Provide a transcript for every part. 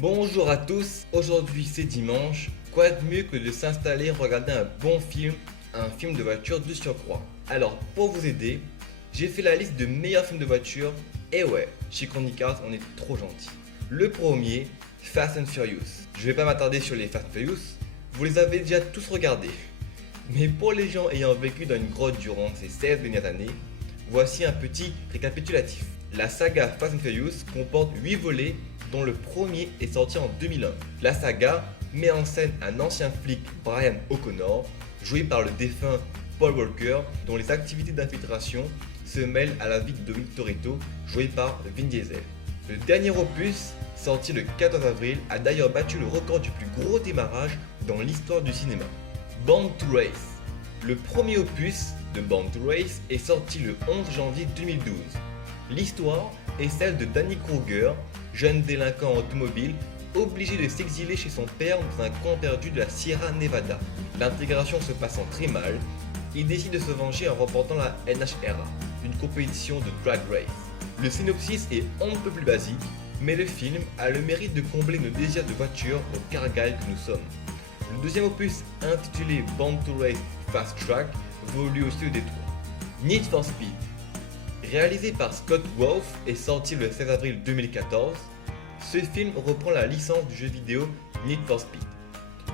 Bonjour à tous, aujourd'hui c'est dimanche, quoi de mieux que de s'installer et regarder un bon film, un film de voiture de surcroît. Alors pour vous aider, j'ai fait la liste de meilleurs films de voiture, et ouais, chez Chronicars on est trop gentil. Le premier, Fast and Furious. Je vais pas m'attarder sur les Fast and Furious, vous les avez déjà tous regardés. Mais pour les gens ayant vécu dans une grotte durant ces 16 dernières années, voici un petit récapitulatif. La saga Fast and Furious comporte 8 volets dont le premier est sorti en 2001. La saga met en scène un ancien flic, Brian O'Connor, joué par le défunt Paul Walker, dont les activités d'infiltration se mêlent à la vie de Dominic Toretto, joué par Vin Diesel. Le dernier opus, sorti le 14 avril, a d'ailleurs battu le record du plus gros démarrage dans l'histoire du cinéma. Born to Race. Le premier opus de Born to Race est sorti le 11 janvier 2012. L'histoire est celle de Danny Kruger, jeune délinquant automobile obligé de s'exiler chez son père dans un coin perdu de la Sierra Nevada. L'intégration se passant très mal, il décide de se venger en remportant la NHRA, une compétition de drag race. Le synopsis est on ne peut plus basique, mais le film a le mérite de combler nos désirs de voiture au cargal que nous sommes. Le deuxième opus, intitulé Born to Race Fast Track, vaut lui aussi le détour. Need for Speed. Réalisé par Scott Wolf et sorti le 16 avril 2014, ce film reprend la licence du jeu vidéo Need for Speed.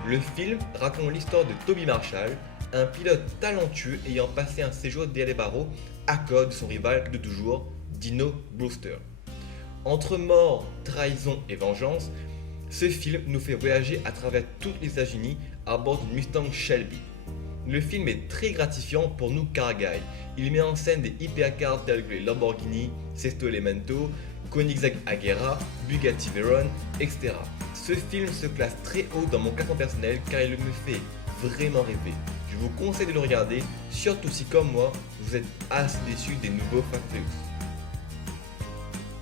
Le film raconte l'histoire de Toby Marshall, un pilote talentueux ayant passé un séjour derrière les barreaux à cause de son rival de toujours, Dino Brewster. Entre mort, trahison et vengeance, ce film nous fait voyager à travers toutes les États-Unis à bord d'une Mustang Shelby. Le film est très gratifiant pour nous car guys. Il met en scène des hypercars tels que les Lamborghini, Sesto Elemento, Koenigsegg Agera, Bugatti Veyron, etc. Ce film se classe très haut dans mon classement personnel car il me fait vraiment rêver. Je vous conseille de le regarder, surtout si comme moi, vous êtes assez déçus des nouveaux Fast and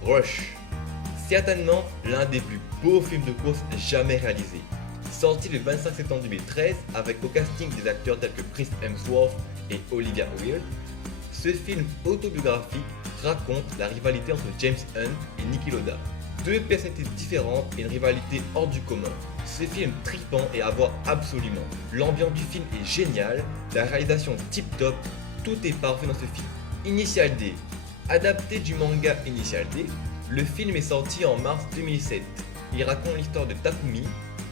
Furious. Rush. Certainement l'un des plus beaux films de course jamais réalisés. Sorti le 25 septembre 2013 avec au casting des acteurs tels que Chris Hemsworth et Olivia Wilde, ce film autobiographique raconte la rivalité entre James Hunt et Niki Lauda. Deux personnalités différentes et une rivalité hors du commun. Ce film tripant et à voir absolument. L'ambiance du film est géniale, la réalisation tip top, tout est parfait dans ce film. Initial D. Adapté du manga Initial D, le film est sorti en mars 2007. Il raconte l'histoire de Takumi,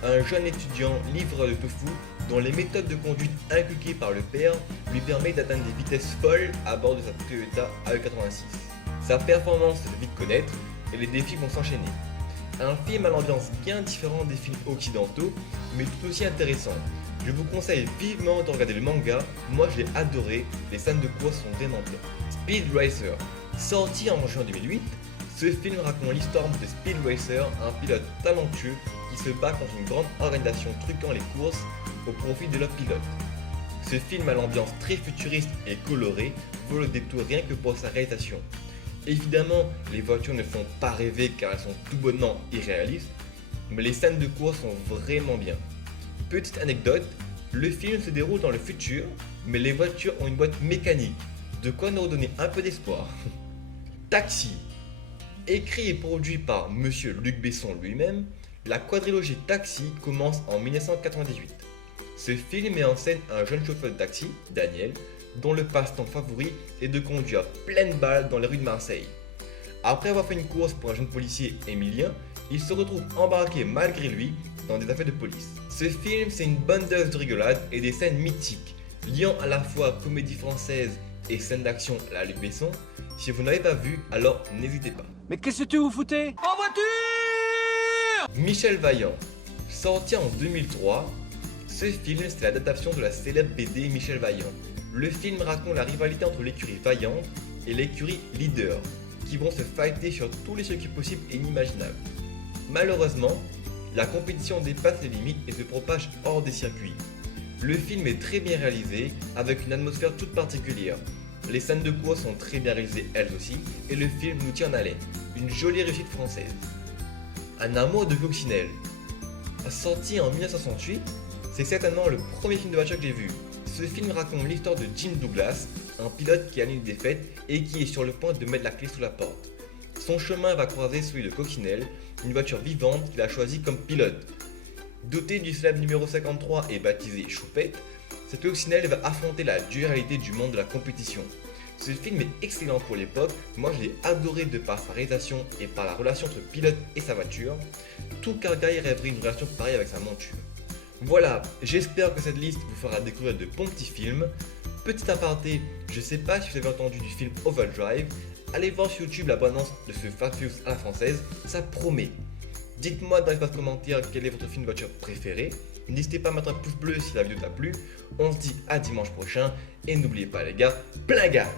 un jeune étudiant livreur de tofu dont les méthodes de conduite inculquées par le père lui permettent d'atteindre des vitesses folles à bord de sa Toyota AE86. Sa performance se fait vite connaître et les défis vont s'enchaîner. Un film à l'ambiance bien différente des films occidentaux, mais tout aussi intéressant. Je vous conseille vivement de regarder le manga, moi je l'ai adoré, les scènes de course sont vraiment bien. Speed Racer. Sorti en juin 2008, ce film raconte l'histoire de Speed Racer, un pilote talentueux qui se bat contre une grande organisation truquant les courses au profit de leur pilote. Ce film à l'ambiance très futuriste et colorée vaut le détour rien que pour sa réalisation. Évidemment, les voitures ne font pas rêver car elles sont tout bonnement irréalistes, mais les scènes de course sont vraiment bien. Petite anecdote, le film se déroule dans le futur, mais les voitures ont une boîte mécanique, de quoi nous redonner un peu d'espoir. Taxi. Écrit et produit par Monsieur Luc Besson lui-même, la quadrilogie Taxi commence en 1998. Ce film met en scène un jeune chauffeur de taxi, Daniel, dont le passe-temps favori est de conduire pleine balle dans les rues de Marseille. Après avoir fait une course pour un jeune policier Emilien, il se retrouve embarqué malgré lui dans des affaires de police. Ce film, c'est une bonne dose de rigolade et des scènes mythiques, liant à la fois comédie française et scènes d'action à la Luc Besson. Si vous n'avez pas vu, alors n'hésitez pas. Mais qu'est-ce que tu vous foutez? En voiture! Michel Vaillant. Sorti en 2003, ce film c'est l'adaptation de la célèbre BD Michel Vaillant. Le film raconte la rivalité entre l'écurie Vaillante et l'écurie Leader, qui vont se fighter sur tous les circuits possibles et inimaginables. Malheureusement, la compétition dépasse les limites et se propage hors des circuits. Le film est très bien réalisé, avec une atmosphère toute particulière. Les scènes de course sont très bien réalisées elles aussi, et le film nous tient en haleine. Une jolie réussite française. Un amour de coccinelle. Sorti en 1968, c'est certainement le premier film de voiture que j'ai vu. Ce film raconte l'histoire de Jim Douglas, un pilote qui a une défaite et qui est sur le point de mettre la clé sous la porte. Son chemin va croiser celui de Coccinelle, une voiture vivante qu'il a choisie comme pilote. Doté du célèbre numéro 53 et baptisé Choupette, cette coccinelle va affronter la dure réalité du monde de la compétition. Ce film est excellent pour l'époque, moi je l'ai adoré de par sa réalisation et par la relation entre le pilote et sa voiture. Tout car guy rêverait une relation pareille avec sa monture. Voilà, j'espère que cette liste vous fera découvrir de bons petits films. Petit aparté, je sais pas si vous avez entendu du film Overdrive, allez voir sur YouTube la bande-annonce de ce Fast Furious à la française, ça promet. Dites-moi dans l'espace commentaire quel est votre film de voiture préféré. N'hésitez pas à mettre un pouce bleu si la vidéo t'a plu. On se dit à dimanche prochain. Et n'oubliez pas les gars, plein gaz!